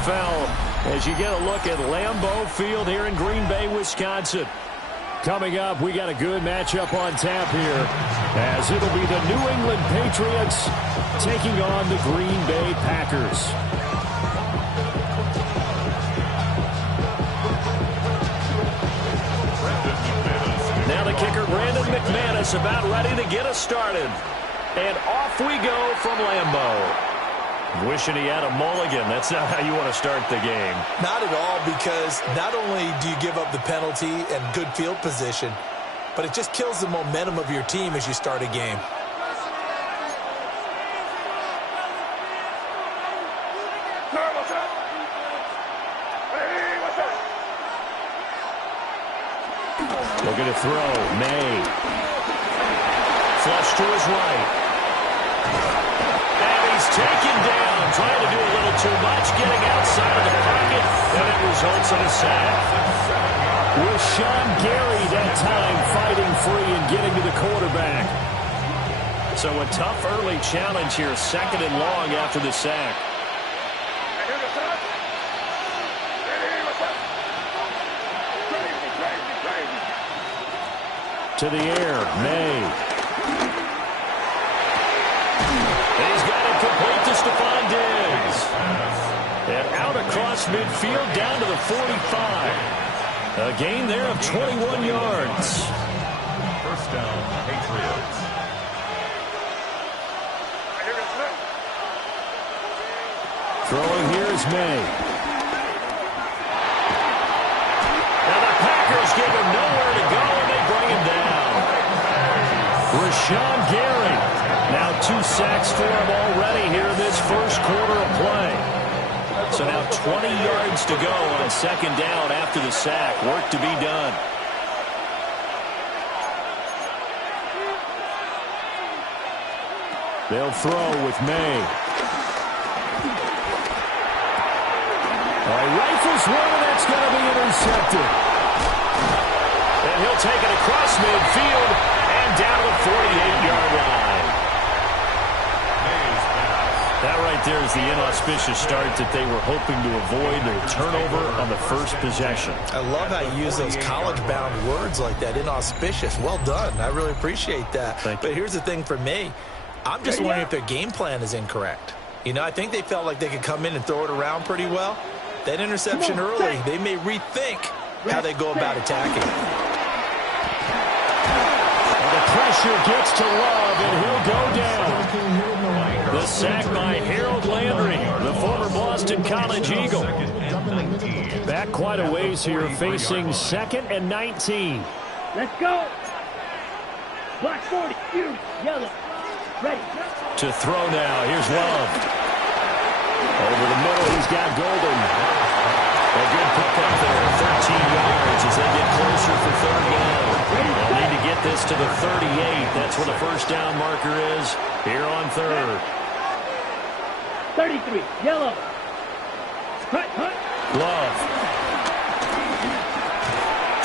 NFL as you get a look at Lambeau Field here in Green Bay, Wisconsin. Coming up, we got a good matchup on tap here as it'll be the New England Patriots taking on the Green Bay Packers. Now the kicker, Brandon McManus, about ready to get us started. And off we go from Lambeau. Wishing he had a mulligan. That's not how you want to start the game. Not at all, because not only do you give up the penalty and good field position, but it just kills the momentum of your team as you start a game. Looking to throw. May. Flush to his right. And he's taken down. Trying to do a little too much. Getting outside of the pocket. And it results in a sack. With Sean Gary that time fighting free and getting to the quarterback. So a tough early challenge here. 2nd and long after the sack. To the air, May. He's got it complete to Stephon Diggs. And out across midfield down to the 45. A gain there of 21 yards. First down, Patriots. Throwing here is May. And the Packers give him nowhere to go, and they bring him down. Rashawn Gary. Now 2 sacks for him already here in this first quarter of play. So now 20 yards to go on 2nd down after the sack. Work to be done. They'll throw with May. Rifles one, and that's going to be intercepted. And he'll take it across midfield and down to the 48-yard line. That right there is the inauspicious start that they were hoping to avoid, the turnover on the first possession. I love how you use those college-bound words like that, inauspicious. Well done. I really appreciate that. But here's the thing for me. I'm just wondering if their game plan is incorrect. You know, I think they felt like they could come in and throw it around pretty well. That interception early, they may rethink how they go about attacking. The pressure gets to Love, and he'll go down. The sack by Harold Landry, the former Boston College Eagle. Back quite a ways here, facing 2nd and 19. Let's go. Black 40, you, yellow, ready. To throw now, here's Love. Over the middle, he's got Golden. A good pickup there, 13 yards as they get closer for 3rd down. They'll need to get this to the 38. That's where the first down marker is here on 3rd. 33, yellow. Hut. Love.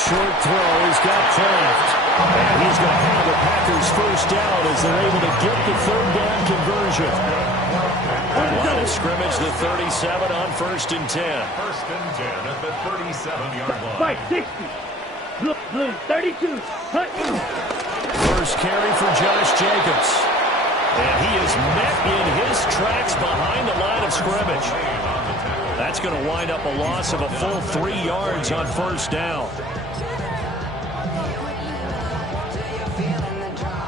Short throw, he's got Kraft. And he's going to have the Packers first down as they're able to get the 3rd down conversion. Line of scrimmage, the 37 on 1st and 10. 1st and 10 at the 37-yard line. Fight 60. Blue 32. Hut. First carry for Josh Jacobs. And he is met in his tracks behind the line of scrimmage. That's going to wind up a loss of a full 3 yards on 1st down.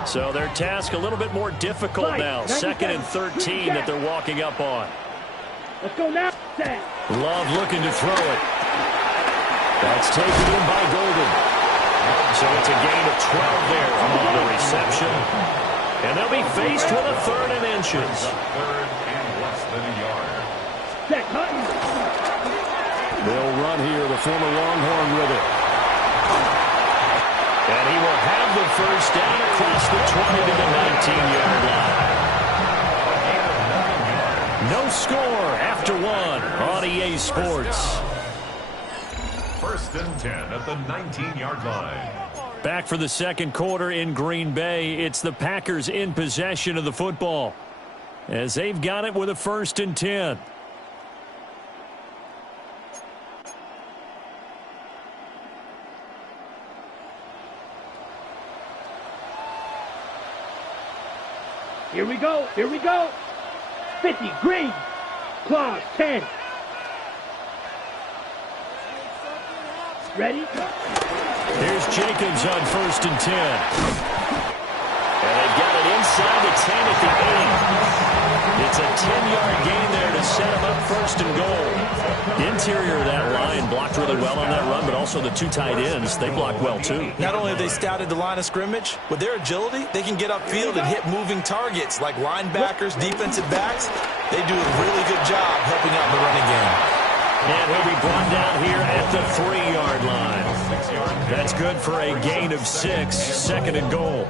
So their task a little bit more difficult now. 2nd and 13 that they're walking up on. Let's go now. Love looking to throw it. That's taken in by Golden. So it's a gain of 12 there on the reception. And they'll be faced with a 3rd and inches. 3rd and less than a yard. They'll run here, the former Longhorn with it. And he will have the first down across the 20 to the 19-yard line. No score after 1 on EA Sports. 1st and 10 at the 19-yard line. Back for the 2nd quarter in Green Bay. It's the Packers in possession of the football as they've got it with a 1st and 10. Here we go. Here we go. 50. Green. Claws. 10. Ready? Here's Jacobs on 1st and 10. And they've got it inside the 10 at the 8. It's a 10-yard gain there to set them up 1st and goal. The interior of that line blocked really well on that run, but also the two tight ends, they blocked well too. Not only have they scouted the line of scrimmage, with their agility, they can get upfield and hit moving targets like linebackers, defensive backs. They do a really good job helping out in the running game. And he'll be brought down here at the 3-yard line. That's good for a gain of 6, 2nd and goal.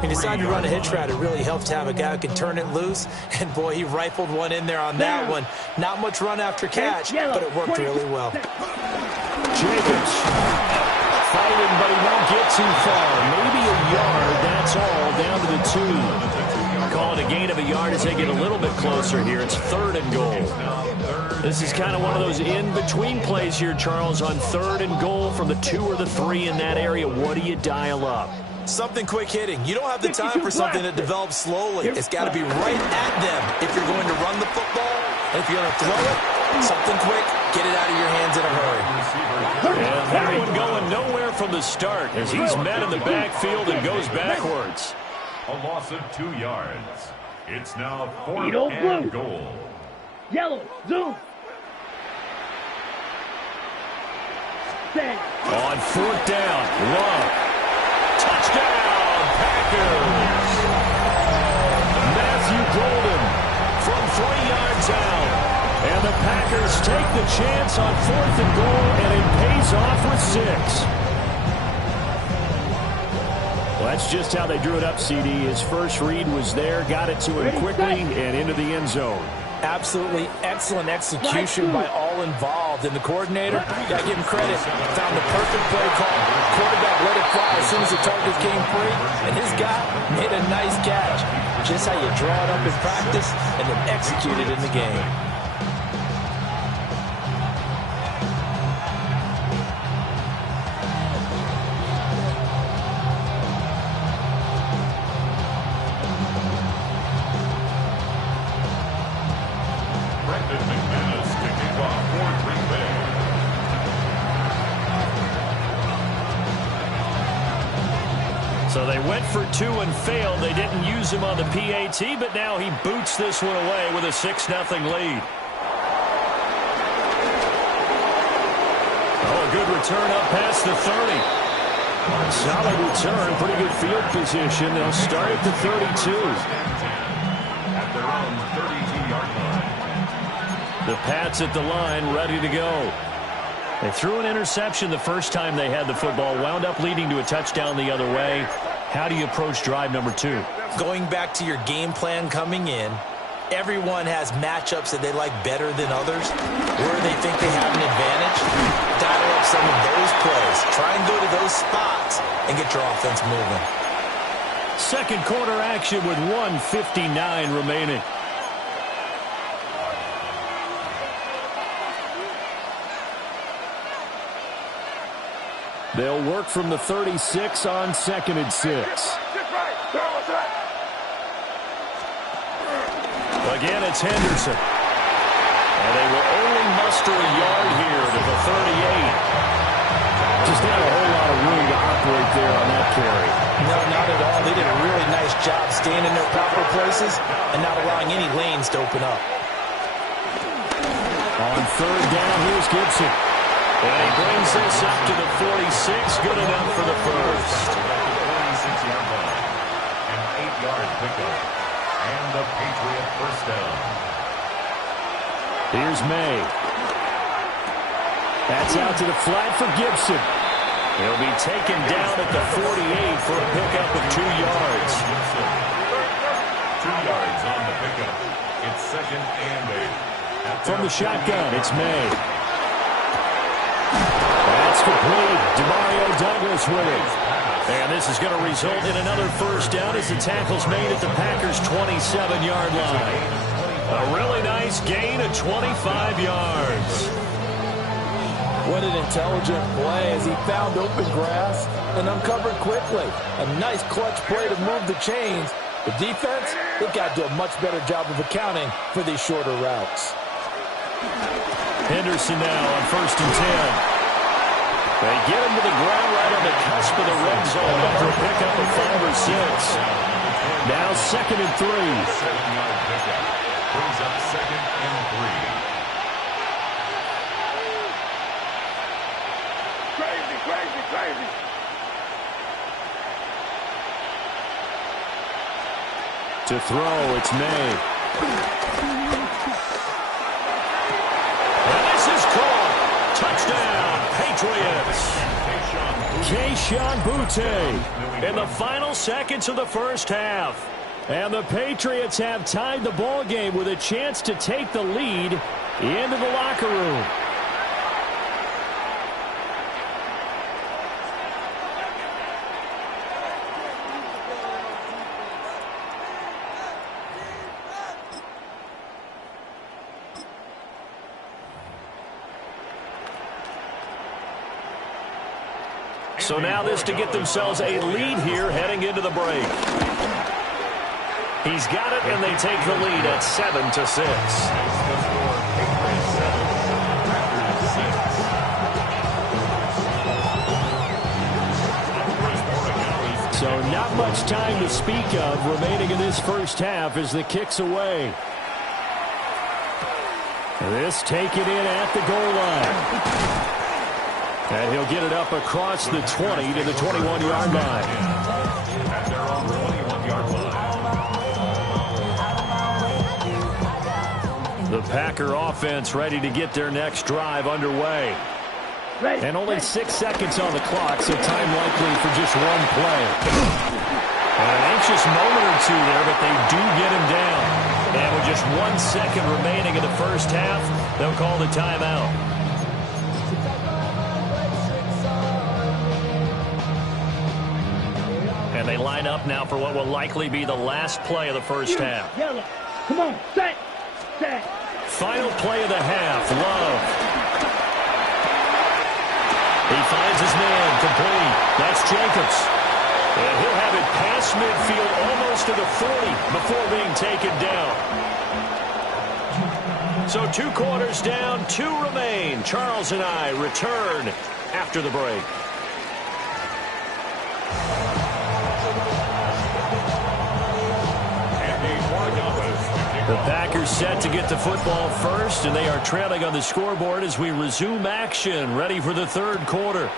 He decided to run a hitch route. It really helped to have a guy who can turn it loose. And, boy, he rifled one in there on that one. Not much run after catch, but it worked really well. Jacobs fighting, but he won't get too far. Maybe a yard, that's all, down to the 2. Call it a gain of a yard as they get a little bit closer here. It's 3rd and goal. This is kind of one of those in-between plays here, Charles, on 3rd and goal from the 2 or the 3 in that area. What do you dial up? Something quick hitting. You don't have the time for something that develops slowly. It's got to be right at them if you're going to run the football. And if you're going to throw it, something quick, get it out of your hands in a hurry. And that one going nowhere from the start as he's met in the backfield and goes backwards. A loss of 2 yards. It's now 4th and goal. Yellow. Zoom. Set. On 4th down, Love. Touchdown, Packers. Matthew Golden from 3 yards out. And the Packers take the chance on 4th and goal, and it pays off with 6. Well, that's just how they drew it up, CD. His first read was there, got it to him quickly, and into the end zone. Absolutely excellent execution by all involved. And the coordinator, got to give him credit, found the perfect play call. Quarterback let it fly as soon as the target came free, and his guy made a nice catch. Just how you draw it up in practice and then execute it in the game. So they went for 2 and failed. They didn't use him on the PAT, but now he boots this one away with a 6-0 lead. Oh, a good return up past the 30. Solid return, pretty good field position. They'll start at the 32. At their own 32-yard line. The Pats at the line, ready to go. They threw an interception the first time they had the football, wound up leading to a touchdown the other way. How do you approach drive number 2? Going back to your game plan coming in, everyone has matchups that they like better than others. Where they think they have an advantage, dial up some of those plays. Try and go to those spots and get your offense moving. Second quarter action with 1:59 remaining. They'll work from the 36 on 2nd and 6. Again, it's Henderson. And they will only muster a yard here to the 38. Just not a whole lot of room to operate there on that carry. No, not at all. They did a really nice job staying in their proper places and not allowing any lanes to open up. On 3rd down, here's Gibson. And he brings this up to the 46. Good enough for the first. 46-yard line. An 8-yard pickup. And the Patriot first down. Here's May. That's out to the flat for Gibson. He'll be taken down at the 48 for a pickup of 2 yards. 2 yards on the pickup. It's 2nd and 8. From the shotgun, it's May. That's complete. Demario Douglas with it. And this is going to result in another first down as the tackle's made at the Packers' 27-yard line. A really nice gain of 25 yards. What an intelligent play as he found open grass and uncovered quickly. A nice clutch play to move the chains The defense, they've got to do a much better job of accounting for these shorter routes. Henderson now on 1st and 10. They get him to the ground right on the cusp of the red zone after a pickup of 5 or 6. Now 2nd and 3. 7-yard pickup. Brings up 2nd and 3. Crazy, crazy, crazy. To throw, it's May. And this is caught. Touchdown, Patriots. Keyshawn Boutte in the final seconds of the first half. And the Patriots have tied the ball game with a chance to take the lead into the locker room. So now this to get themselves a lead here heading into the break. He's got it, and they take the lead at 7-6. So not much time to speak of remaining in this first half as the kick's away. This taken in at the goal line. And he'll get it up across the 20 to the 21-yard line. At their own 21-yard line. The Packer offense ready to get their next drive underway. And only 6 seconds on the clock, so time likely for just one play. And an anxious moment or two there, but they do get him down. And with just 1 second remaining in the first half, they'll call the timeout. And they line up now for what will likely be the last play of the first half. Yellow. Come on, set. Final play of the half, Love. He finds his man complete. That's Jacobs. And he'll have it past midfield almost to the 40 before being taken down. So 2 quarters down, 2 remain. Charles and I return after the break. The Packers set to get the football first, and they are trailing on the scoreboard as we resume action, ready for the third quarter.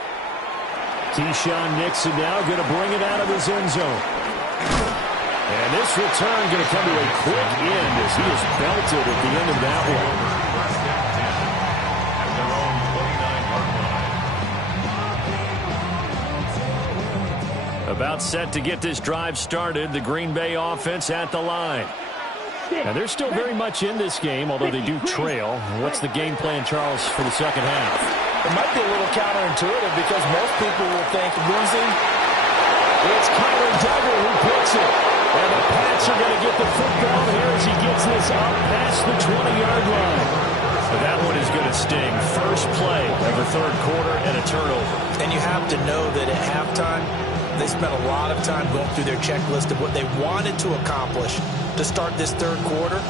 Keyshawn Nixon now going to bring it out of his end zone. And this return going to come to a quick end as he is belted at the end of that one. About set to get this drive started, the Green Bay offense at the line. And they're still very much in this game, although they do trail. What's the game plan, Charles, for the second half? It might be a little counterintuitive because most people will think losing. It's Kyler Duggar who puts it. And the Pats are going to get the football here as he gets this up past the 20-yard line. So that one is going to sting. First play of the third quarter and a turnover. And you have to know that at halftime, they spent a lot of time going through their checklist of what they wanted to accomplish to start this third quarter.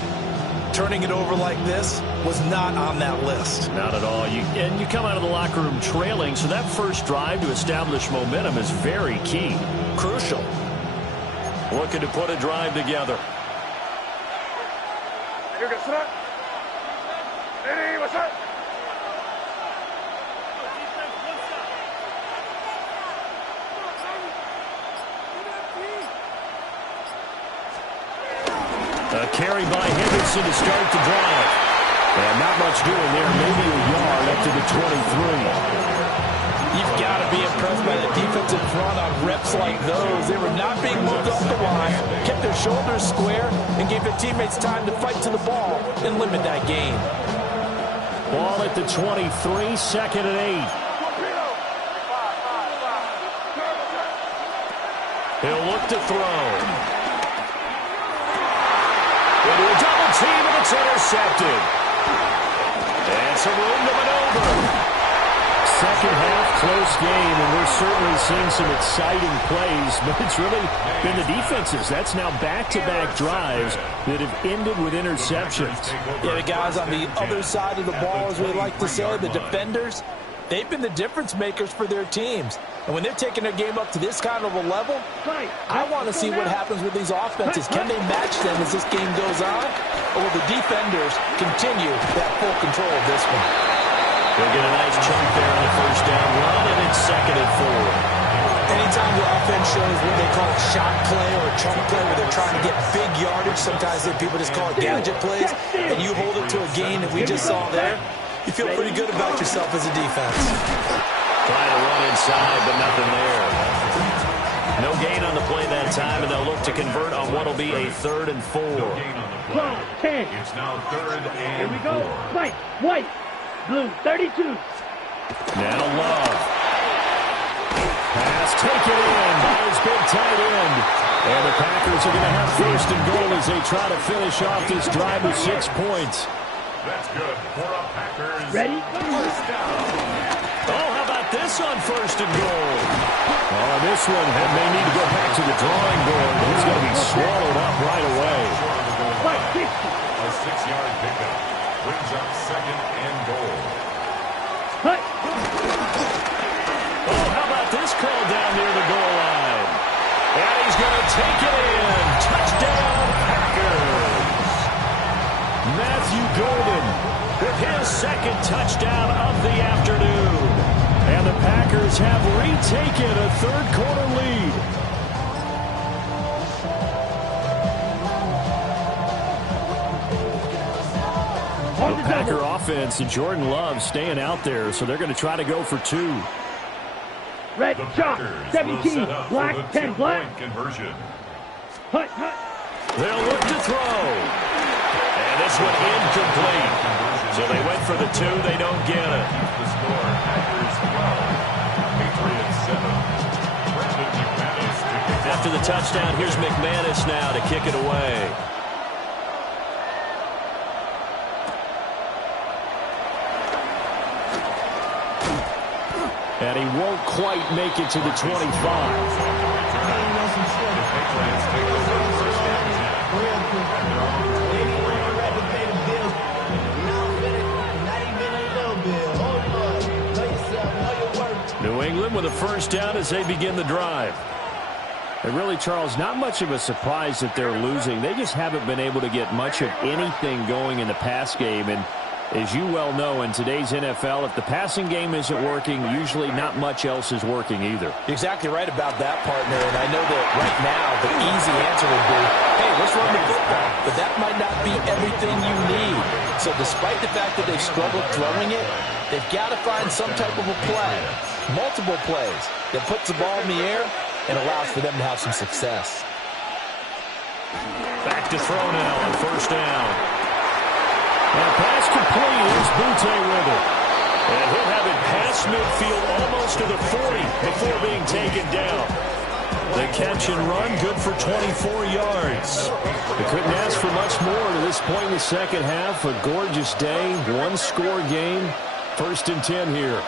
Turning it over like this was not on that list. Not at all. And you come out of the locker room trailing, so that first drive to establish momentum is very key. Crucial. Looking to put a drive together. A carry by Henderson to start the drive. And not much doing there, maybe a yard up to the 23. You've got to be impressed by the defensive front on reps like those. They were not being moved off the line, kept their shoulders square, and gave their teammates time to fight to the ball and limit that gain. Ball at the 23, 2nd and 8. He'll look to throw. Into a double team, and it's intercepted. And some room to maneuver. second half, close game, and we're certainly seeing some exciting plays, but it's really been the defenses. That's now back-to-back drives that have ended with interceptions. Yeah, the guys on the other side of the ball, as we like to say, the defenders, they've been the difference makers for their teams. And when they're taking their game up to this kind of a level, I want to see what happens with these offenses. Can they match them as this game goes on? Or will the defenders continue that full control of this one? They'll get a nice chunk there on the first down run, and it's 2nd and 4. Anytime the offense shows what they call shot play or a chunk play where they're trying to get big yardage, sometimes people just call it gadget plays, and you hold it to a gain that we just saw there, you feel pretty good about yourself as a defense. Trying to run inside, but nothing there. No gain on the play that time, and they'll look to convert on what will be a 3rd and 4. No gain on the play. 10. It's now 3rd and Here we go. White, white, blue, 32. Now Love. Pass taken in by his big tight end. And the Packers are going to have 1st and goal as they try to finish off this drive with 6 points. that's good for a Packers. Ready? First down. Oh, how about this on 1st and goal? Oh, this one may need to go back to the drawing board. He's going to be swallowed up right away. A 6-yard pickup brings up 2nd and goal. Oh, how about this call down near the goal line? And he's going to take it in. Touchdown, Packers. Matthew Golden with his 2nd touchdown of the afternoon. And the Packers have retaken a 3rd quarter lead. The Packer offense and Jordan Love staying out there, so they're going to try to go for 2. Red The chalk, Packers 17, black, 10 black. Conversion. Hut, hut. They'll look to throw. And this one incomplete. So they went for the 2. They don't get it. The score, Packers 12, Patriots 7. Brandon McManus to kick After the touchdown, here's McManus now to kick it away. And he won't quite make it to the 25. New England with a 1st down as they begin the drive. And really, Charles, not much of a surprise that they're losing. They just haven't been able to get much of anything going in the pass game. And as you well know, in today's NFL, if the passing game isn't working, usually not much else is working either. You're exactly right about that, partner. And I know that right now the easy answer would be, hey, let's run the football. But that might not be everything you need. So despite the fact that they've struggled throwing it, they've got to find some type of a play, multiple plays, that puts the ball in the air and allows for them to have some success. Back to throw now on 1st down. And pass complete. Here's Butte with it. And he'll have it past midfield almost to the 40 before being taken down. The catch and run good for 24 yards. They couldn't ask for much more to this point in the 2nd half. A gorgeous day, 1-score game. 1st and 10 here.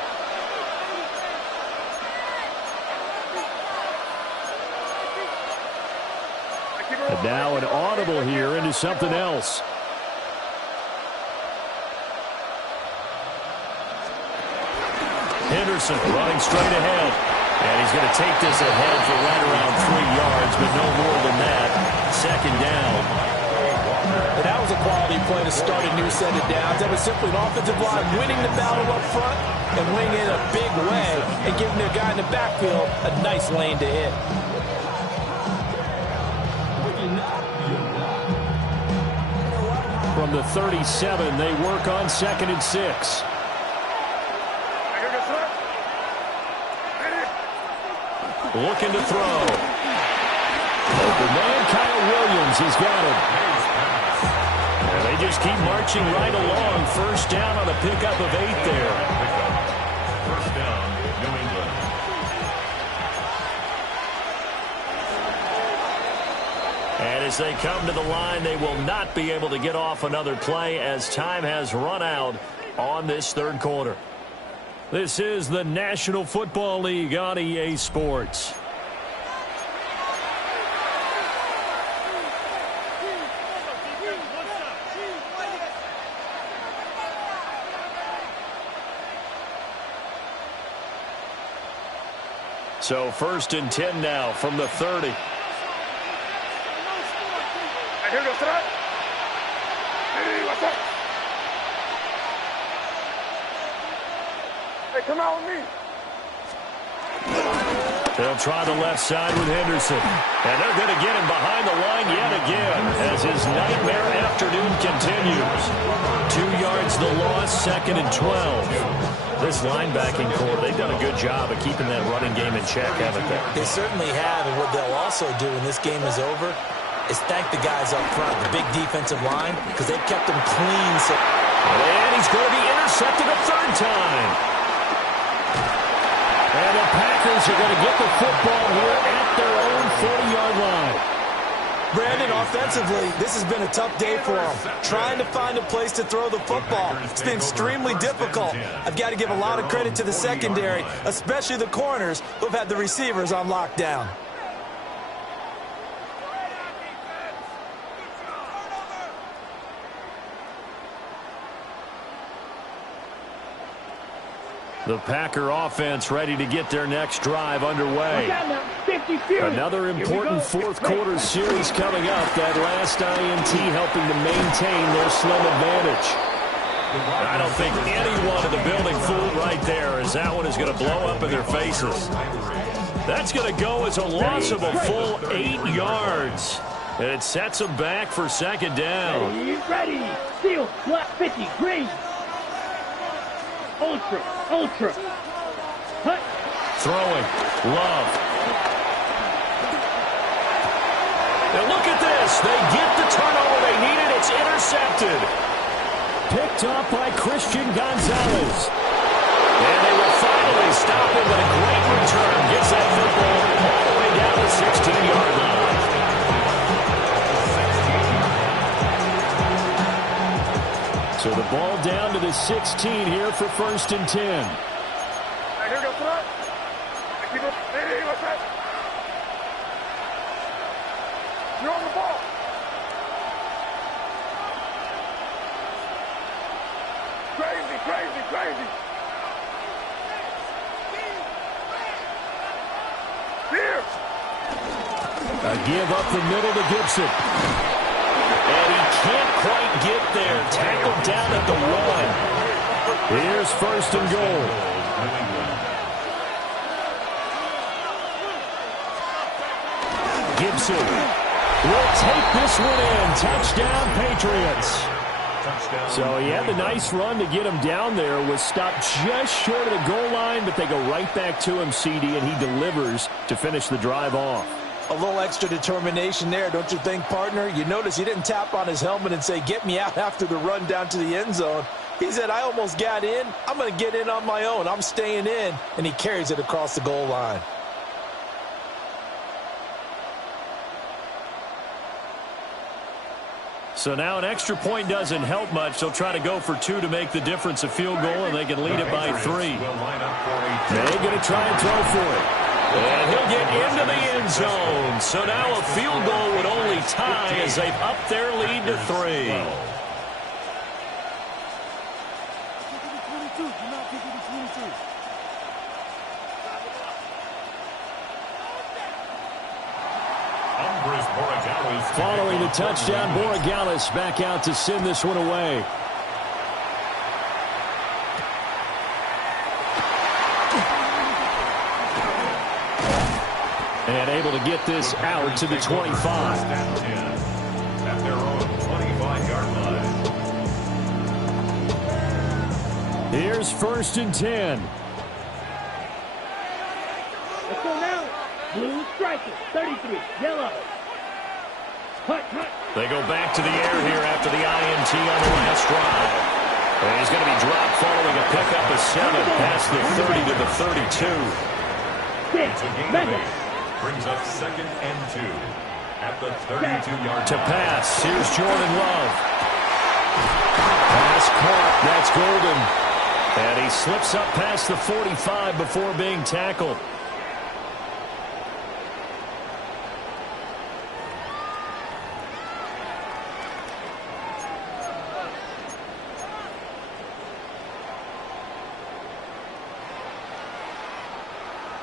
And now an audible here into something else. Henderson running straight ahead. And he's going to take this ahead for right around 3 yards, but no more than that. 2nd down. And that was a quality play to start a new set of downs. That was simply an offensive line winning the battle up front and winning it in a big way and giving their guy in the backfield a nice lane to hit. From the 37, they work on 2nd and 6. Looking to throw. The man, Kyle Williams, has got him. And they just keep marching right along. 1st down on a pickup of 8 there. 1st down, New England. And as they come to the line, they will not be able to get off another play as time has run out on this 3rd quarter. This is the National Football League on EA Sports. So 1st and 10 now from the 30. Hey, what's up? Hey, come out with me. They'll try the left side with Henderson. And they're going to get him behind the line yet again as his nightmare afternoon continues. 2 yards the loss, 2nd and 12. This linebacking core, they've done a good job of keeping that running game in check, haven't they? They certainly have, and what they'll also do when this game is over is thank the guys up front, the big defensive line, because they've kept them clean. And he's going to be intercepted a 3rd time. And the Packers are going to get the football here at their own 40-yard line. Brandon, offensively, this has been a tough day for them. Trying to find a place to throw the football. It's been extremely difficult. I've got to give a lot of credit to the secondary, especially the corners who've had the receivers on lockdown. The Packer offense ready to get their next drive underway. Another important 4th quarter series coming up. That last INT helping to maintain their slim advantage. I don't think anyone in the building fooled right there, as that one is going to blow up in their faces. That's going to go as a loss of a full 8 yards. And it sets them back for 2nd down. Ready. Steal. Flat 50. Green. Ultra. Hut. Throwing. Love. And look at this. They get the turnover they needed. It's intercepted. Picked up by Christian Gonzalez. And they will finally stop him with a great return. Gets that football all the way down the 16-yard line. So the ball down to the 16 here for 1st and 10. Hey, here goes front. Hey, what's that? You're on the ball. Crazy. Here. A give up the middle to Gibson. And he can't quite get there. Tackled down at the 1. Here's 1st and goal. Gibson will take this one in. Touchdown, Patriots. So he had the nice run to get him down there. Was stopped just short of the goal line, but they go right back to him, CD, and he delivers to finish the drive off. A little extra determination there, don't you think, partner? You notice he didn't tap on his helmet and say, get me out after the run down to the end zone. He said, I almost got in. I'm going to get in on my own. I'm staying in. And he carries it across the goal line. So now an extra point doesn't help much. They'll try to go for 2 to make the difference a field goal, and they can lead it by 3. They're going to try and throw for it. And he'll get into the end zone. So now a field goal would only tie as they've upped their lead to 3. Following the touchdown, Borregales back out to send this one away. And able to get this out to the 25. At their own 25-yard line. Here's 1st and 10. Let's go now. Blue striker, 33, yellow. Hut. They go back to the air here after the INT on the last drive. And he's going to be dropped following a pickup of 7 past the 30 to the 32. It's a gain of 8. Brings up 2nd and 2 at the 32-yard to pass. Here's Jordan Love. Pass caught. That's Golden. And he slips up past the 45 before being tackled.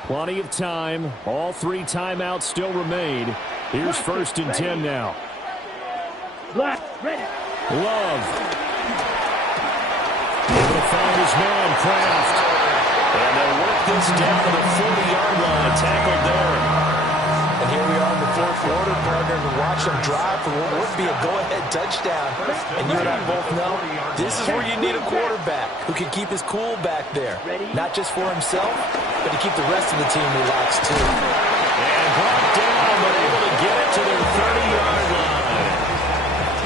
Plenty of time. All 3 timeouts still remain. Here's 1st and 10 now. Black, ready. Love. Able to find his man, Kraft. And they'll work this down to the 40-yard line. Tackled there. And here we are in the 4th quarter, partner, to watch them drive for what would be a go-ahead touchdown. And you and I both know this is where you need a quarterback who can keep his cool back there. Not just for himself, but to keep the rest of the team relaxed, too. And brought down, but able to get it to their 30-yard line.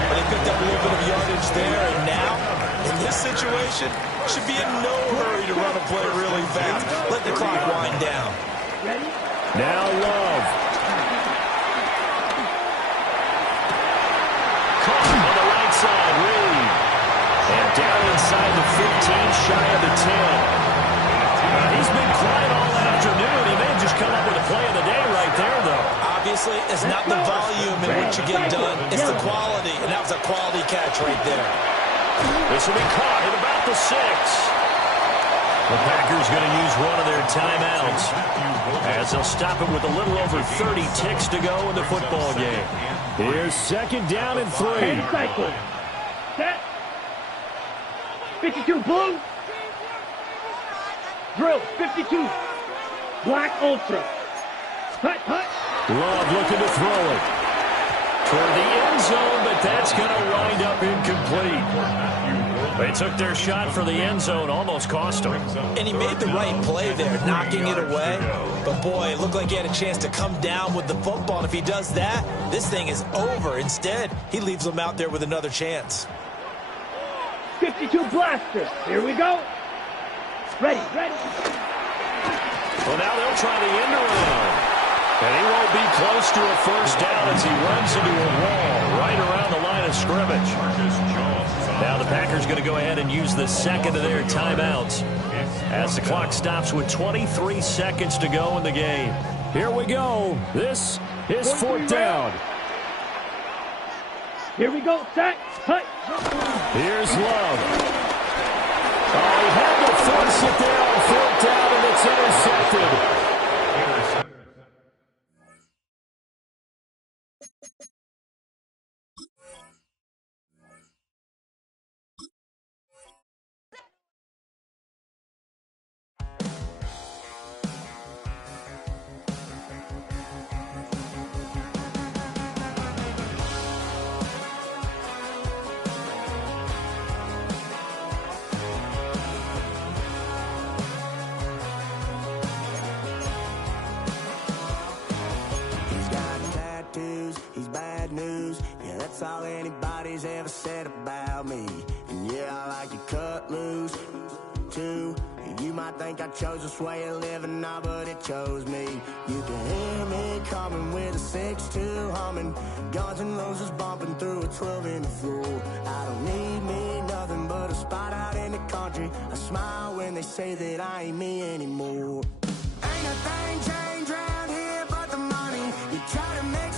But they picked up a little bit of yardage there, and now, in this situation, should be in no hurry to run a play really fast. Let the clock wind down. Now Love. Caught on the right side, Reed. And down inside the 15, shy of the 10. He's been quiet all afternoon. He may have just come up with a play of the day right there, though. Obviously, it's not the volume in which you get done. It's the quality, and that was a quality catch right there. This will be caught at about the 6. The Packers going to use one of their timeouts as they'll stop it with a little over 30 ticks to go in the football game. Here's 2nd down and 3. Set. 52 blue. Drill 52. Black Ultra. Hut, hut. Love looking to throw it toward the end zone, but that's going to wind up incomplete. They took their shot for the end zone, almost cost him. And he made the right play there, knocking it away. But, boy, it looked like he had a chance to come down with the football. And if he does that, this thing is over. Instead, he leaves him out there with another chance. 52 blaster. Here we go. Ready. Well, now they'll try the end around. And he won't be close to a 1st down as he runs into a wall right around the line of scrimmage. Now the Packers going to go ahead and use the 2nd of their timeouts as the clock stops with 23 seconds to go in the game. Here we go. This is 4th down. Here we go. Set. Hut. Here's Love. Oh, he had to force it there on 4th down, and it's intercepted. That's all anybody's ever said about me. And yeah, I like to cut loose, too. You might think I chose this way of living now, but it chose me. You can hear me coming with a 6-2 humming. Guns N' Roses bumping through a 12 in the floor. I don't need me nothing but a spot out in the country. I smile when they say that I ain't me anymore. Ain't a thing changed around here but the money. You try to make